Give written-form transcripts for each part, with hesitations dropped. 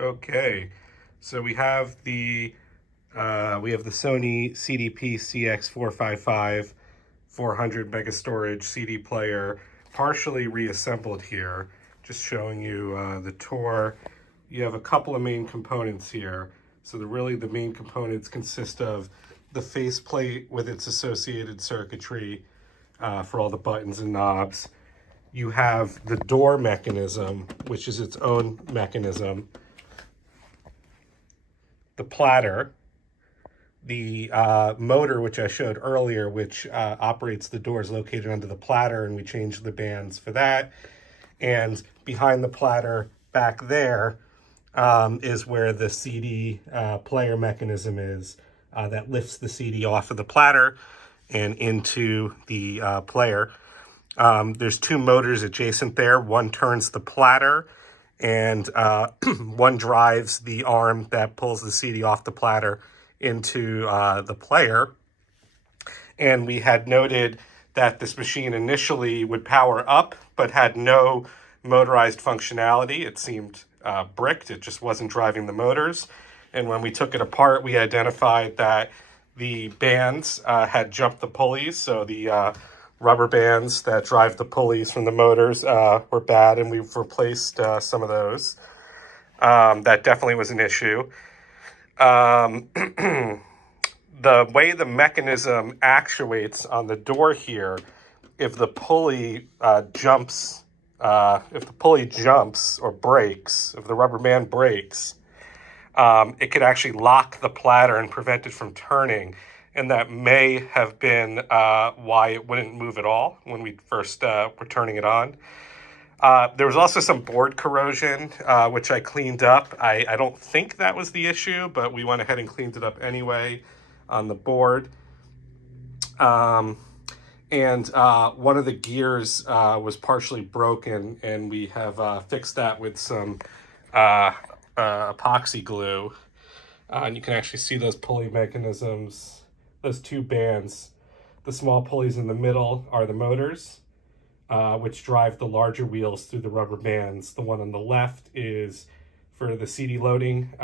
Okay, so we have the Sony CDP-CX455 400 MegaStorage CD player partially reassembled here. Just showing you the tour. You have a couple of main components here. So the main components consist of the faceplate with its associated circuitry for all the buttons and knobs. You have the door mechanism, which is its own mechanism. The platter, the motor, which I showed earlier, which operates the doors located under the platter, and we changed the bands for that. And behind the platter back there is where the CD player mechanism is that lifts the CD off of the platter and into the player. There's two motors adjacent there. One turns the platter, and one drives the arm that pulls the CD off the platter into the player. And we had noted that this machine initially would power up, but had no motorized functionality. It seemed bricked. It just wasn't driving the motors. And when we took it apart, we identified that the bands had jumped the pulleys. So the rubber bands that drive the pulleys from the motors were bad, and we've replaced some of those. That definitely was an issue. The way the mechanism actuates on the door here, if the pulley jumps or breaks, if the rubber band breaks, it could actually lock the platter and prevent it from turning. And that may have been why it wouldn't move at all when we first were turning it on. There was also some board corrosion, which I cleaned up. I don't think that was the issue, but we went ahead and cleaned it up anyway on the board. And one of the gears was partially broken, and we have fixed that with some epoxy glue. And you can actually see those pulley mechanisms, those two bands. The small pulleys in the middle are the motors, which drive the larger wheels through the rubber bands. The one on the left is for the CD loading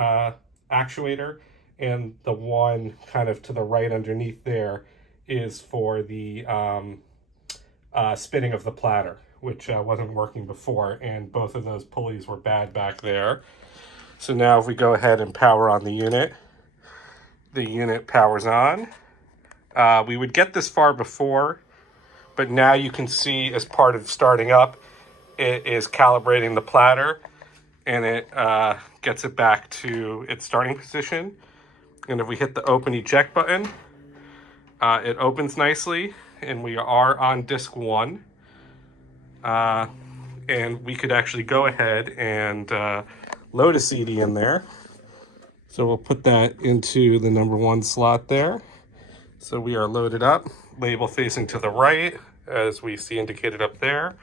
actuator, and the one kind of to the right underneath there is for the spinning of the platter, which wasn't working before, and both of those pulleys were bad back there. So now if we go ahead and power on the unit powers on. We would get this far before, but now you can see as part of starting up, it is calibrating the platter, and it gets it back to its starting position. And if we hit the open eject button, it opens nicely, and we are on disc 1. And we could actually go ahead and load a CD in there. So we'll put that into the number 1 slot there. So we are loaded up, label facing to the right, as we see indicated up there.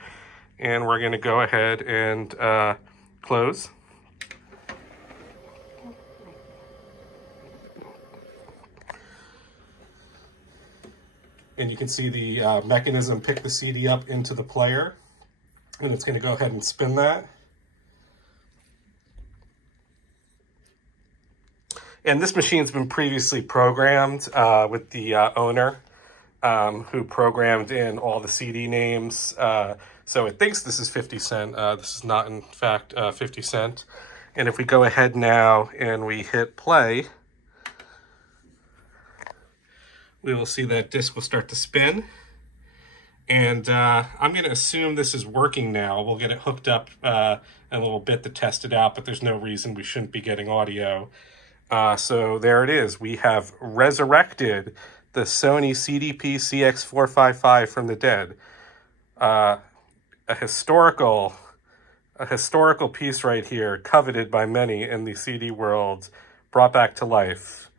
And we're going to go ahead and close. And you can see the mechanism pick the CD up into the player, and it's going to go ahead and spin that. And this machine's been previously programmed with the owner who programmed in all the CD names. So it thinks this is 50 cent. This is not, in fact, 50 cent. And if we go ahead now and we hit play, we will see that disc will start to spin. And I'm going to assume this is working now. We'll get it hooked up in a little bit to test it out, but there's no reason we shouldn't be getting audio. So there it is. We have resurrected the Sony CDP-CX455 from the dead. A historical piece right here, coveted by many in the CD world, brought back to life.